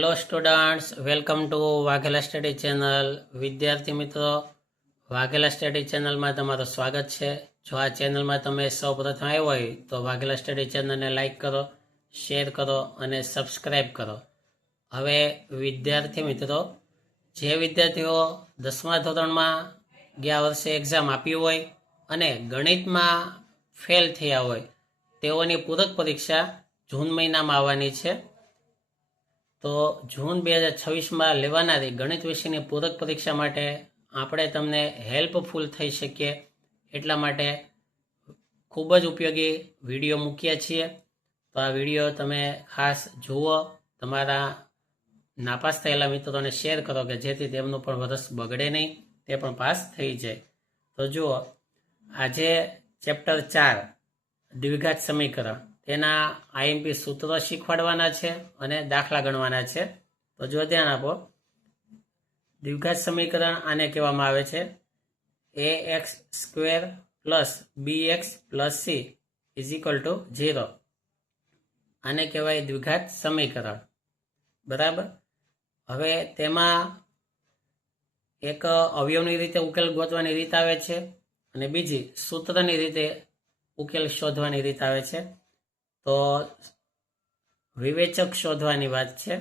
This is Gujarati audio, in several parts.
Hello students, welcome to Vaghela study channel. વિદ્યાર્થી મિત્રો, વાઘેલા સ્ટડી ચેનલમાં તમારું સ્વાગત છે. જો આ ચેનલમાં તમે સૌ પ્રથમ આવ્યો હોય તો વાઘેલા સ્ટડી ચેનલને લાઇક કરો, શેર કરો અને સબસ્ક્રાઈબ કરો. હવે વિદ્યાર્થી મિત્રો, જે વિદ્યાર્થીઓ 10મા ધોરણમાં ગયા વર્ષે એક્ઝામ આપ્યું હોય અને ગણિતમાં ફેલ થયા હોય તેઓની પૂરક પરીક્ષા જૂન મહિનામાં આવવાની છે. તો જૂન 2026માં લેવાનારી ગણિત વિષયની પૂરક પરીક્ષા માટે આપણે તમને હેલ્પફુલ થઈ શકીએ એટલા માટે ખૂબ જ ઉપયોગી વિડીયો મૂક્યા છીએ. તો આ વિડીયો તમે ખાસ જુઓ, તમારા નાપાસ થયેલા મિત્રોને શેર કરો કે જેથી તેમનું પણ વરસ બગડે નહીં, તે પણ પાસ થઈ જાય. તો જુઓ, આજે ચેપ્ટર 4 દ્વિઘાત સમીકરણ, તેના આઈએમપી સૂત્રો શીખવાડવાના છે અને દાખલા ગણવાના છે. તો જો ધ્યાન આપો, દ્વિઘાત સમીકરણ આને કહેવામાં આવે છે ax² + bx + c = 0. આને કહેવાય દ્વિઘાત સમીકરણ, બરાબર. હવે તેમાં એક અવયવની રીતે ઉકેલ ગોતવાની રીત આવે છે અને બીજી સૂત્રની રીતે ઉકેલ શોધવાની રીત આવે છે. તો વિવેચક શોધવાની વાત છે.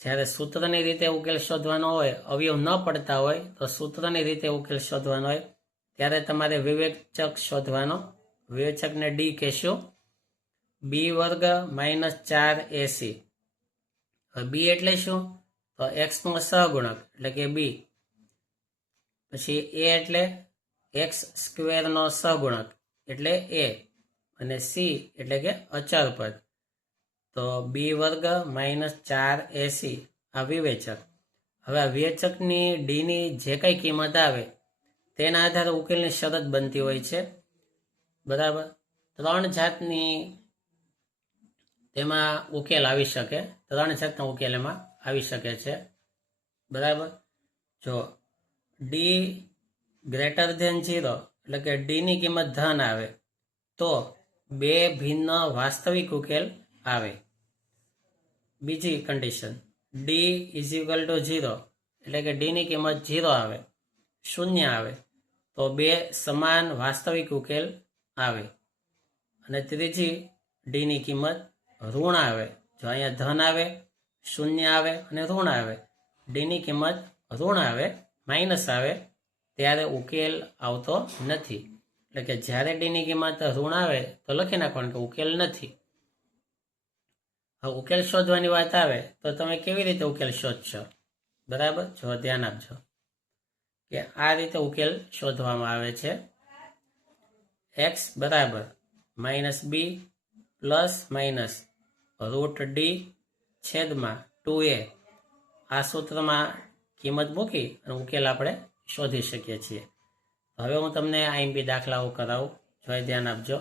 જ્યારે સૂત્રની રીતે ઉકેલ શોધવાનો હોય, અવયવ ન પડતા હોય તો સૂત્રની રીતે ઉકેલ શોધવાનો હોય ત્યારે તમારે વિવેચક શોધવાનો. વિવેચકને ડી કહેશું. b² - 4ac. બી એટલે શું? તો એક્સનો સહગુણક એટલે કે બી. પછી એ એટલે x² નો સહગુણક એટલે એ, અને સી એટલે કે અચળ પદ. તો b² - 4ac આ વિવેચક. હવે આ વિવેચકની ડીની જે કંઈ કિંમત આવે તેના આધારે ઉકેલની શરત બનતી હોય છે, બરાબર. 3 જાતની તેમાં ઉકેલ આવી શકે, 3 જાતના ઉકેલ એમાં આવી શકે છે, બરાબર. જો ડી > 0 એટલે કે ડીની કિંમત ધન આવે તો 2 ભિન્ન વાસ્તવિક ઉકેલ આવે. બીજી કન્ડિશન, ડી = 0 એટલે કે ડીની કિંમત 0 આવે, 0 આવે તો 2 સમાન વાસ્તવિક ઉકેલ આવે. અને ત્રીજી, ડીની કિંમત ઋણ આવે. જો અહીંયા ધન આવે, 0 આવે અને ઋણ આવે, ડીની કિંમત ઋણ આવે, માઇનસ આવે, ત્યારે ઉકેલ આવતો નથી. એટલે કે જ્યારે ડીની કિંમત ઋણ આવે તો લખી નાખવાનું કે ઉકેલ નથી. હવે ઉકેલ શોધવાની વાત આવે તો તમે કેવી રીતે ઉકેલ શોધશો, બરાબર. જો ધ્યાન આપજો કે આ રીતે ઉકેલ શોધવામાં આવે છે. x = -b ± √d/2a. આ સૂત્રમાં કિંમત મૂકી અને ઉકેલ આપણે શોધી શકીએ છીએ. હવે હું તમને આઈએમપી દાખલાઓ કરાવું, જો ધ્યાન આપજો.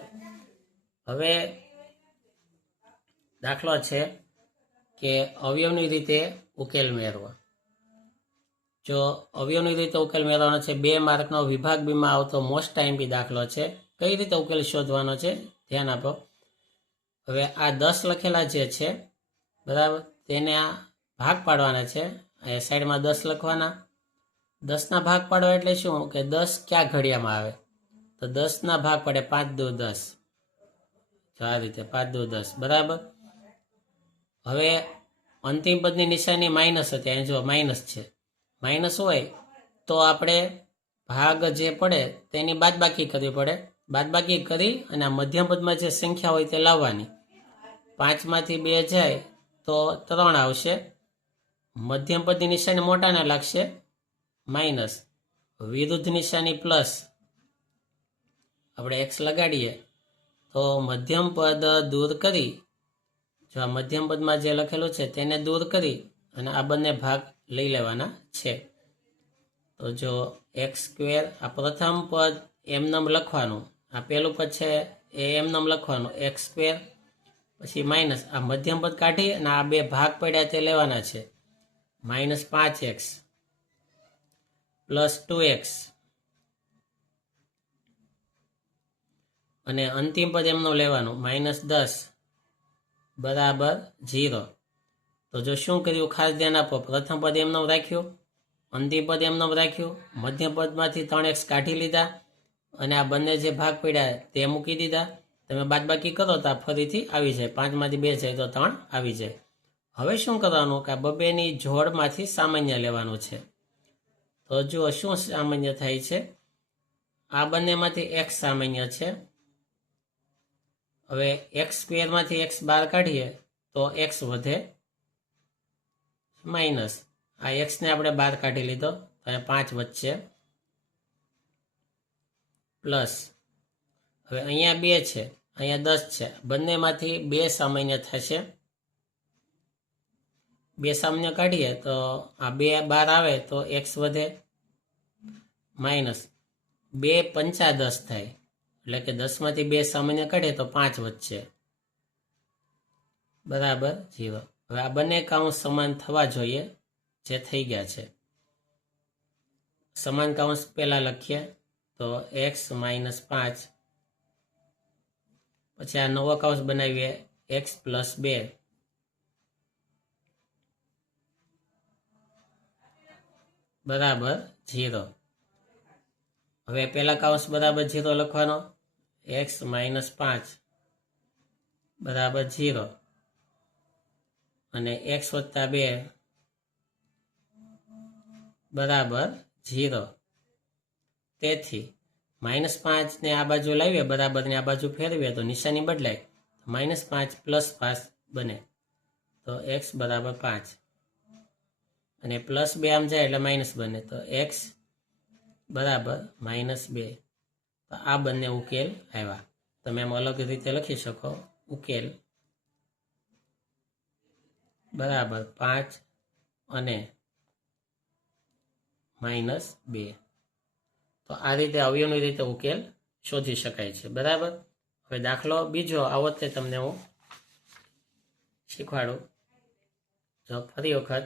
હવે દાખલો છે કે અવયવની રીતે ઉકેલ મેળવો. જો અવયવની રીતે ઉકેલ મેળવવાનો છે, 2 માર્કનો વિભાગ બીમાં આવતો મોસ્ટ આઈએમપી દાખલો છે. કઈ રીતે ઉકેલ શોધવાનો છે ધ્યાન આપો. હવે આ 10 લખેલા જે છે, બરાબર, તેને આ ભાગ પાડવાના છે. એ સાઈડમાં 10 લખવાના. 10ના ભાગ પાડવા એટલે શું કે 10 ક્યાં ઘડિયામાં આવે? તો 10ના ભાગ પડે 5 દુ 10. જો આ રીતે 5 દુ 10, બરાબર. હવે અંતિમ પદની નિશાની માઇનસ હતી, અહીં જો માઇનસ છે. માઇનસ હોય તો આપણે ભાગ જે પડે તેની બાદબાકી કરવી પડે. બાદબાકી કરી અને આ મધ્યમ પદમાં જે સંખ્યા હોય તે લાવવાની. 5માંથી 2 જાય તો 3 આવશે. મધ્યમ પદની નિશાની મોટાને લાગશે, માઇનસ. વિરુદ્ધ નિશાની પ્લસ. આપણે x લગાડીએ તો મધ્યમ પદ દૂર કરી, જો આ મધ્યમ પદમાં જે લખેલું છે તેને દૂર કરી અને આ બંને ભાગ લઈ લેવાના છે. તો જો x² આ પ્રથમ પદ એમનેમ લખવાનું, આ પહેલું પદ છે એ એમનેમ લખવાનું x², પછી માઇનસ આ મધ્યમ પદ કાઢી અને આ 2 ભાગ પડ્યા તે લેવાના છે. -5x + 2x અને અંતિમ પદ એમનું લેવાનું -10 = 0. તો જો શું કર્યું ખાસ ધ્યાન આપો, પ્રથમ પદ એમનેમ રાખ્યું, અંતિમ પદ એમનેમ રાખ્યું, મધ્યમ પદમાંથી 3x કાઢી લીધા અને આ બંને જે ભાગ પડ્યા તે મૂકી દીધા. તમે બાદબાકી કરો તો ફરીથી આવી જાય, 5માંથી 2 જાય તો 3 આવી જાય. હવે શું કરવાનું કે આ બબેની જોડમાંથી સામાન્ય લેવાનું છે. તો જુઓ શું સામાન્ય થાય છે, આ બંનેમાંથી x સામાન્ય છે. હવે x સ્ક્વેરમાંથી x બહાર કાઢીએ તો x વધે માઇનસ આ x ને આપણે બહાર કાઢી લીધો અને 5 વચ્ચે પ્લસ. હવે અહીંયા 2 છે, અહીંયા 10 છે, બંનેમાંથી 2 સામાન્ય થશે. 2 સામાન્ય કાઢીએ તો આ 2 બહાર આવે તો x વધે માઇનસ 2 પંચા 10 થાય, એટલે કે 10માંથી 2 સામાન્ય કાઢીએ તો 5 વચ્ચે બરાબર 0. હવે આ બંને કાઉન્સ સમાન થવા જોઈએ, જે થઈ ગયા છે. સમાન કાઉન્સ પહેલા લખીએ તો x માઇનસ 5, પછી આ નવો કાઉન્સ બનાવીએ x પ્લસ 2 બરાબર 0. હવે પહેલા કાઉન્સ બરાબર 0 લખવાનો, x માઇનસ 5 બરાબર 0 અને x વત્તા 2 બરાબર 0. તેથી -5 ને આ બાજુ લાવીએ, બરાબર ને આ બાજુ ફેરવીએ તો નિશાની બદલાય, -5 પ્લસ 5 બને તો x બરાબર 5 અને પ્લસ 2 આમ જાય એટલે માઇનસ બને તો x બરાબર -2. તો આ બંને ઉકેલ આવ્યા. તમે એમ અલગ રીતે લખી શકો, ઉકેલ બરાબર 5 અને -2. તો આ રીતે અવયવની રીતે ઉકેલ શોધી શકાય છે. બરાબર. હવે દાખલો બીજો આવો તે તમને હું શીખવાડું. જો ફરી વખત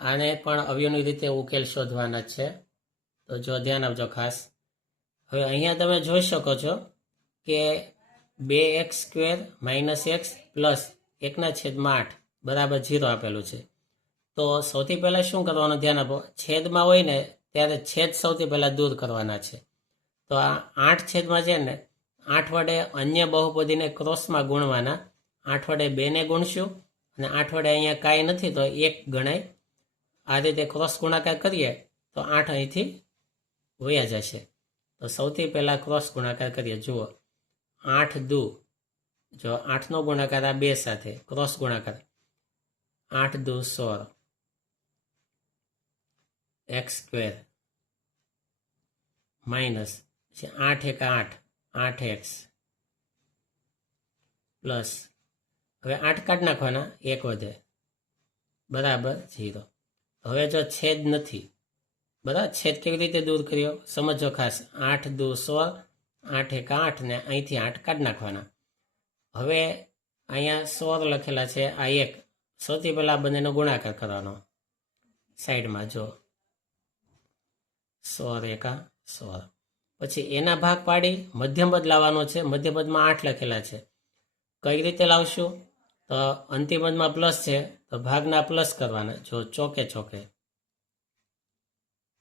આને પણ અવયવની રીતે ઉકેલ શોધવાના છે, તો જો ધ્યાન આપજો ખાસ. હવે અહીંયા તમે જોઈ શકો છો કે 2x square minus x plus 1/8 બરાબર 0 આપેલું છે. તો સૌથી પહેલાં શું કરવાનું ધ્યાન આપો, છેદમાં હોય ને ત્યારે છેદ સૌથી પહેલાં દૂર કરવાના છે. તો આ 8 છેદમાં છે ને 8 વડે અન્ય બહુપદીને ક્રોસમાં ગુણવાના. 8 વડે 2 ને ગુણશું અને 8 વડે અહીંયા કાંઈ નથી તો 1 ગણાય. આ રીતે ક્રોસ ગુણાકાર કરીએ તો 8 અહીંથી વયા જશે. તો સૌથી પહેલાં ક્રોસ ગુણાકાર કરીએ. જુઓ 8 દુ, જો 8નો ગુણાકાર આ 2 સાથે ક્રોસ ગુણાકાર, 8 દુ 16 x સ્ક્વેર માઇનસ 8 એક 8 8x પ્લસ, હવે 8 કાઢી નાખવાના, 1 વધે બરાબર 0. હવે જો છેદ નથી, બરાબર, છેદ કેવી રીતે દૂર કર્યો સમજો ખાસ. 8 દુ 16, 8 એક 8 ને અહીંથી 8 કાઢી નાખવાના. હવે અહીંયા 16 લખેલા છે, આ 1, સૌથી પહેલાં બંનેનો ગુણાકાર કરવાનો સાઈડમાં. જો 16 એકા 16, પછી એના ભાગ પાડી મધ્યમ પદ લાવવાનો છે. મધ્યમ પદમાં 8 લખેલા છે, કઈ રીતે લાવશું? તો અંતિમ પદમાં પ્લસ છે તો ભાગના પ્લસ કરવાના. જો ચોકે ચોકે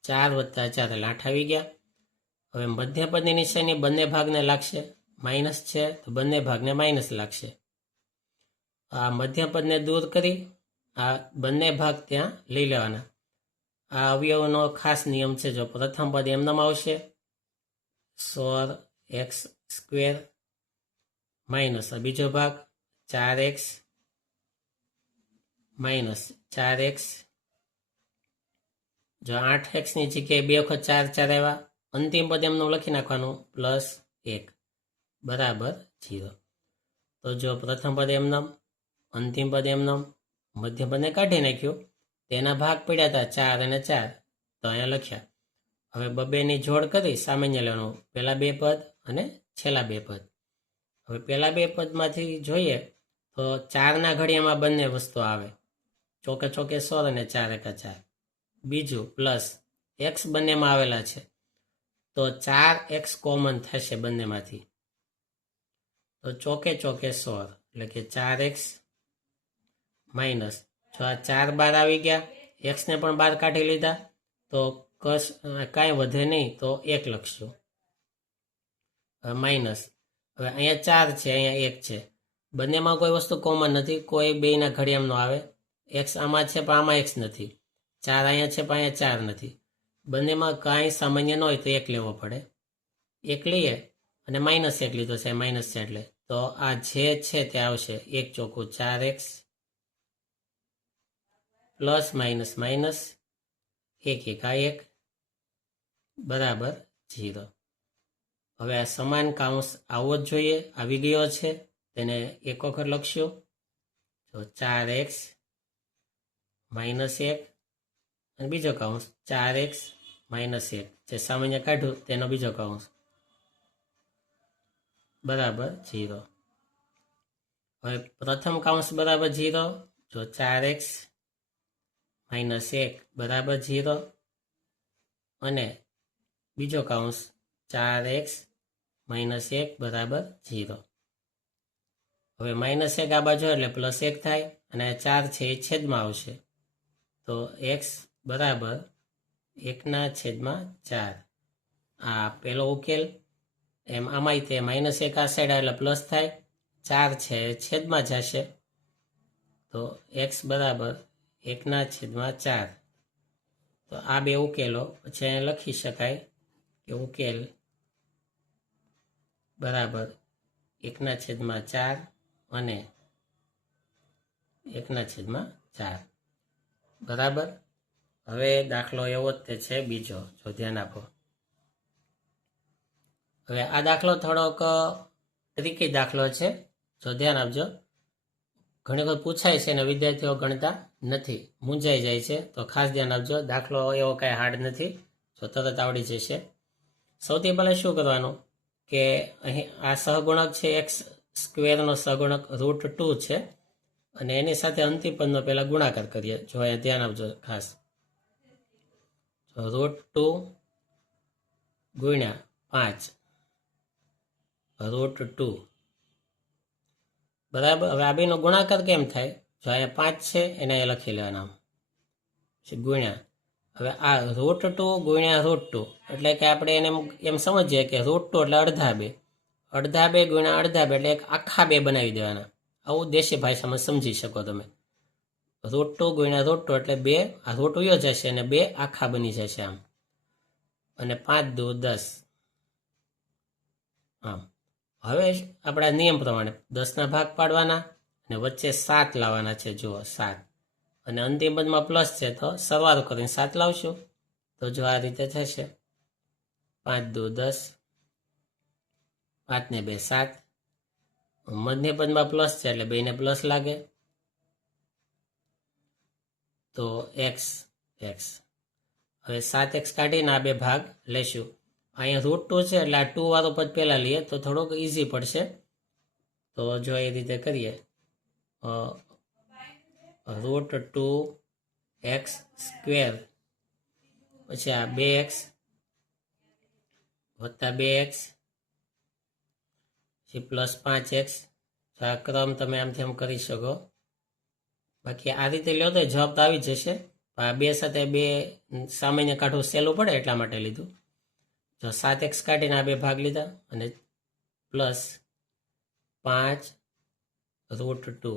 4 વત્તા 4 એટલે 8 આવી ગયા. હવે મધ્યમ પદની નિશાની બંને ભાગને લાગશે, માઇનસ છે તો બંને ભાગને માઇનસ લાગશે. આ મધ્યમ પદને દૂર કરી આ બંને ભાગ ત્યાં લઈ લેવાના. આ અવયવનો ખાસ નિયમ છે. જો પ્રથમ પદ એમનેમ આવશે 16x સ્ક્વેર માઇનસ બીજો ભાગ 4x માઇનસ 4x. જો 8x ની જગ્યાએ 2 વખત 4 4 આવ્યા. અંતિમ પદ એમનું લખી નાખવાનું પ્લસ 1 બરાબર 0. તો જો પ્રથમ પદ એમનેમ, અંતિમ પદ એમનેમ, મધ્યમ પદને કાઢી નાખ્યું, તેના ભાગ પડ્યા હતા 4 અને 4 તો અહીંયા લખ્યા. હવે બબેની જોડ કરી સામાન્ય લેવાનું, પહેલા 2 પદ અને છેલ્લા 2 પદ. હવે પહેલા 2 પદમાંથી જોઈએ તો 4ના ઘડિયામાં બંને વસ્તુ આવે, ચોકે ચોકે 16 અને 4 એકા 4. બીજું પ્લસ x બંનેમાં આવેલા છે તો 4x કોમન થશે બંનેમાંથી, તો ચોકે ચોકે 16 એટલે કે 4x માઇનસ જો આ 4 બાર આવી ગયા, એક્સને પણ બહાર કાઢી લીધા, તો કાંઈ વધે નહીં, તો 1 લખશું. હવે માઇનસ, હવે અહીંયા 4 છે, અહીંયા 1 છે, બંનેમાં કોઈ વસ્તુ કોમન નથી, કોઈ બેયના ઘડિયામ ન આવે. એક્સ આમાં છે પણ આમાં એક્સ નથી, 4 અહીંયા છે પણ અહીંયા 4 નથી, બંનેમાં કાંઈ સામાન્ય ન હોય તો 1 લેવો પડે. 1 લઈએ અને -1 લીધો છે, માઇનસ છે એટલે, તો આ જે છે તે આવશે 1 ચોખ્ખું 4x પ્લસ માઇનસ માઇનસ 1 1 આ 1 બરાબર 0. હવે આ સમાન કાઉન્સ આવવો જ જોઈએ, આવી ગયો છે, તેને એક વખત લખશું. તો 4x -1 અને બીજો કાઉન્સ 4x -1, જે સામાન્ય કાઢ્યું તેનો બીજો કાઉન્સ બરાબર 0. હવે પ્રથમ કાઉન્સ બરાબર 0, જો 4x -1 બરાબર 0 અને બીજો કાઉન્સ 4x -1 બરાબર 0. હવે -1 આ બાજુ એટલે +1 થાય અને 4 છે એ છેદમાં આવશે, તો x બરાબર 1/4. આ પહેલો ઉકેલ. એમ આમાંય તે -1 આ સાઈડ એટલે પ્લસ થાય, 4 છે છેદમાં જશે, તો x બરાબર 1/4. તો આ બે ઉકેલો પછી અહીંયા લખી શકાય કે ઉકેલ બરાબર 1/4 અને 1/4 બરાબર. હવે દાખલો એવો જ તે છે બીજો, જો ધ્યાન આપો. હવે આ દાખલો થોડોક ટ્રિકી દાખલો છે, જો ધ્યાન આપજો. ઘણી વખત પૂછાય છે અને વિદ્યાર્થીઓ ગણતા નથી, મૂંઝાઈ જાય છે, તો ખાસ ધ્યાન આપજો. દાખલો એવો કાંઈ હાર્ડ નથી, જો તરત આવડી જશે. સૌથી પહેલાં શું કરવાનું કે અહીં આ સહગુણક છે x² સહગુણક √2 છે, અને એની સાથે અંતિમ પદનો પહેલાં ગુણાકાર કરીએ. જો અહીંયા ધ્યાન આપજો ખાસ. √2 ગુણ્યા 5 √2 બરાબર. હવે આ બેનો ગુણાકાર કેમ થાય? જો અહીંયા 5 છે એને અહીંયા લખી લેવાના ગુણ્યા. હવે આ √2 ગુણ્યા √2 એટલે કે આપણે એને એમ સમજીએ કે √2 એટલે અડધા બે, અડધા બે ગુણ્યા અડધા બે એટલે એક આખા બે બનાવી દેવાના. આવું દેશી ભાષામાં સમજી શકો તમે. √2 ગુણ્યા √2 એટલે 2, આ √ ઉયો જશે અને 2 આખા બની જશે આમ, અને 5 દુ 10 આમ. હવે આપણા નિયમ પ્રમાણે 10ના ભાગ પાડવાના અને વચ્ચે 7 લાવવાના છે, જુઓ 7, અને અંતિમ પદમાં પ્લસ છે તો સરવાળો કરીને 7 લાવશું, તો જો આ રીતે થશે 5 દુ 10, 5 ને 2 7, મધ્ય પદમાં પ્લસ છે એટલે 2 ને પ્લસ લાગે, તો x. હવે 7x કાઢીને આ બે ભાગ લેશું. અહીંયા √2 છે એટલે આ 2 વાળો પદ પહેલાં લઈએ તો થોડોક ઇઝી પડશે. તો જો એ રીતે કરીએ, √2x², પછી આ 2x વત્તા 2x પછી પ્લસ 5x. આ ક્રમ તમે આમથી આમ કરી શકો, બાકી આ રીતે લો તો જવાબ તો આવી જશે. આ બે સાથે બે સામાન્ય કાઢવું સહેલું પડે એટલા માટે લીધું. જો 7x કાઢીને આ બે ભાગ લીધા અને પ્લસ 5 √2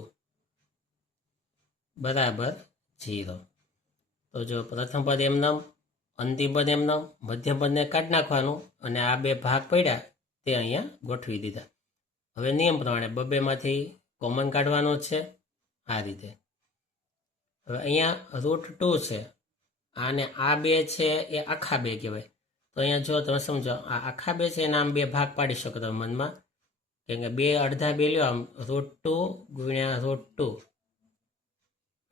બરાબર 0. તો જો પ્રથમ પદ એમનામ, અંતિમ પદ એમનામ, મધ્યમ પદને કાઢી નાખવાનું અને આ બે ભાગ પડ્યા તે અહીંયા ગોઠવી દીધા. હવે નિયમ પ્રમાણે બબેમાંથી કોમન કાઢવાનો છે આ રીતે. હવે અહીંયા √2 છે, અને આ બે છે એ આખા બે કહેવાય. તો અહીંયા જો તમે સમજો, આ આખા બે છે એના આમ બે ભાગ પાડી શકો તમે મનમાં, કેમ કે બે અડધા બે લ્યો આમ, √2 ગુણ્યા √2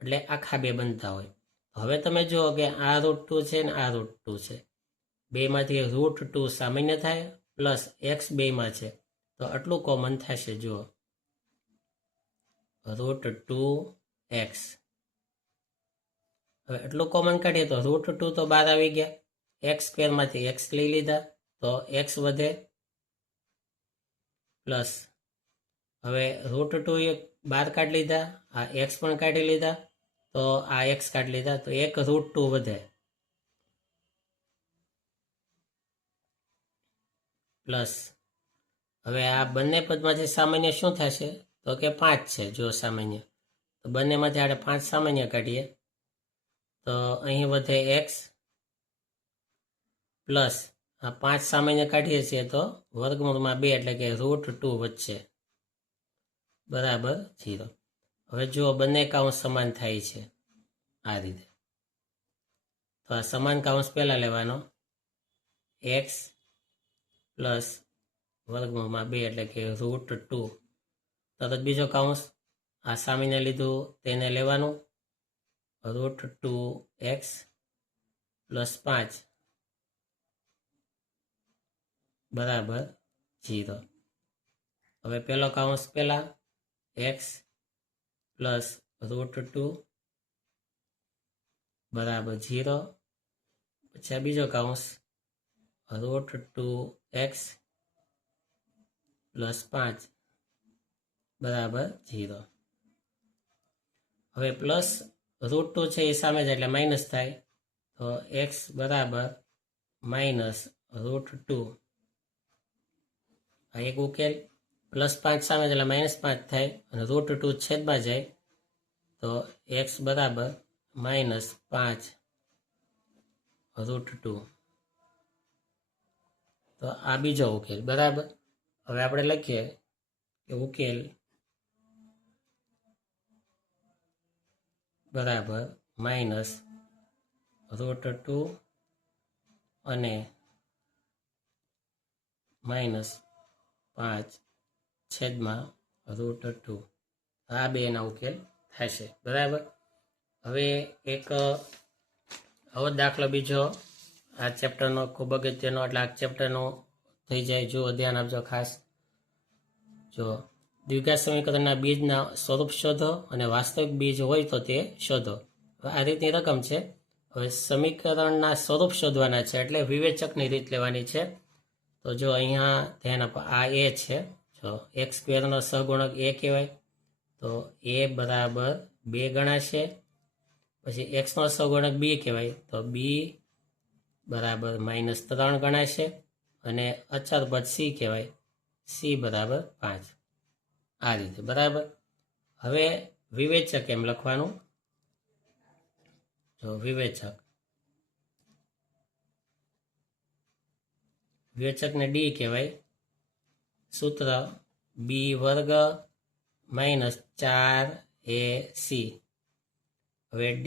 એટલે આખા બે બનતા હોય. હવે તમે જુઓ કે આ √2 છે ને આ √2 છે, બેમાંથી √2 સામાન્ય થાય પ્લસ x બેમાં છે, તો આટલું કોમન થશે. જુઓ √2x. હવે એટલું કોમન કાઢીએ તો √2 તો બહાર આવી ગયા, x² માંથી x લઈ લીધા તો x વધે, પ્લસ હવે √2 બહાર કાઢી લીધા, આ x પણ કાઢી લીધા, તો આ એક્સ કાઢી લીધા તો 1√2 વધે પ્લસ હવે આ બંને પદમાંથી સામાન્ય શું થશે તો કે 5 છે જો સામાન્ય તો બંનેમાંથી આપણે 5 સામાન્ય કાઢીએ તો અહીં વધે એક્સ પ્લસ આ 5 સામાન્ય કાઢીએ છીએ તો વર્ગમૂળમાં 2 એટલે કે √2 વધશે બરાબર 0. હવે જો બંને કાઉન્સ સમાન થાય છે આ રીતે તો આ સમાન કાઉન્સ પહેલા લેવાનો એક્સ પ્લસ વર્ગમૂળમાં 2 એટલે કે √2 તરત બીજો કાઉન્સ આ સામાન્ય લીધું તેને લેવાનું √2x પ્લસ 5 બરાબર 0. હવે પહેલો કાઉન્સ પહેલા x પ્લસ √2 બરાબર 0 પછી આ બીજો કાઉન્સ √2x પ્લસ 5 બરાબર 0. હવે પ્લસ √2 છે એ સામે જાય એટલે માઇનસ થાય તો x બરાબર માઇનસ √2 આ એક ઉકેલ પ્લસ 5 સામે એટલે -5 થાય અને √2 છેદમાં જાય તો x બરાબર -5 √2 તો આ બીજો ઉકેલ બરાબર. હવે આપણે લખીએ કે ઉકેલ બરાબર -√2 અને -5 છેદમાં √2 આ બેના ઉકેલ થશે બરાબર. હવે એક આવો દાખલો બીજો આ ચેપ્ટરનો ખૂબ અગત્યનો એટલે આ ચેપ્ટરનો થઈ જાય જો ધ્યાન આપજો ખાસ. જો દ્વિઘાત સમીકરણના બીજના સ્વરૂપ શોધો અને વાસ્તવિક બીજ હોય તો તે શોધો. આ રીતની રકમ છે. હવે સમીકરણના સ્વરૂપ શોધવાના છે એટલે વિવેચકની રીત લેવાની છે. તો જો અહીંયા ધ્યાન આપો આ એ છે જો x² નો સહગુણક a કહેવાય તો a બરાબર 2 ગણાશે. પછી x નો સહગુણક b કહેવાય તો b બરાબર -3 ગણાશે અને અચળ પદ c કહેવાય c બરાબર 5 આ રીતે બરાબર. હવે વિવેચક એમ લખવાનું જો વિવેચકને d કહેવાય સૂત્ર b વર્ગ -4ac. હવે d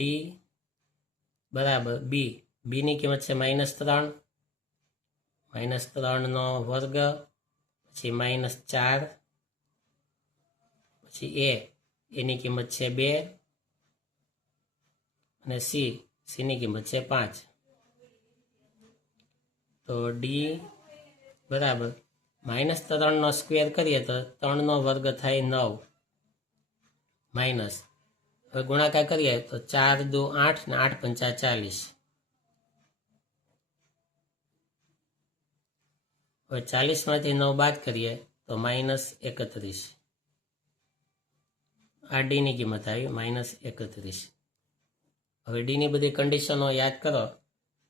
બરાબર b ની કિંમત છે -3 નો વર્ગ પછી -4 પછી એની કિંમત છે 2 અને c ની કિંમત છે 5. તો d બરાબર -3 નો સ્ક્વેર કરીએ તો 3 નો વર્ગ થાય 9 માઇનસ હવે ગુણાકાર કરીએ તો 4 દુ 8 ને 8 પંચા 40. હવે 40 માંથી 9 બાદ કરીએ તો -31. આ ડી ની કિંમત આવી -31. હવે ડી ની બધી કન્ડિશનો યાદ કરો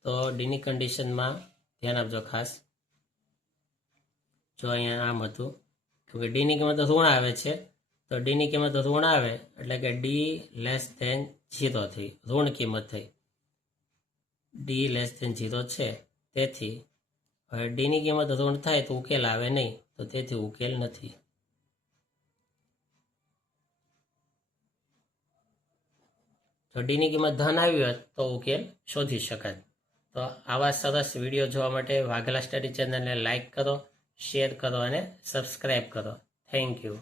તો ડી ની કન્ડિશનમાં ધ્યાન આપજો ખાસ. જો અહીંયા આમ હતું કે ડી ની કિંમત ઋણ આવે છે તો ડી ની કિંમત ઋણ આવે એટલે કે ડી <0 થઈ ઋણ કિંમત થઈ ડી <0 છે. તેથી હવે ડી ની કિંમત ઋણ થાય તો ઉકેલ આવે નહીં તો તેથી ઉકેલ નથી. જો ડી ની કિંમત ધન આવી હોત તો ઉકેલ શોધી શકાય. તો આવા સરસ વિડીયો જોવા માટે વાઘેલા સ્ટડી ચેનલને લાઈક કરો, શેર કરો અને સબસ્ક્રાઈબ કરો. Thank you.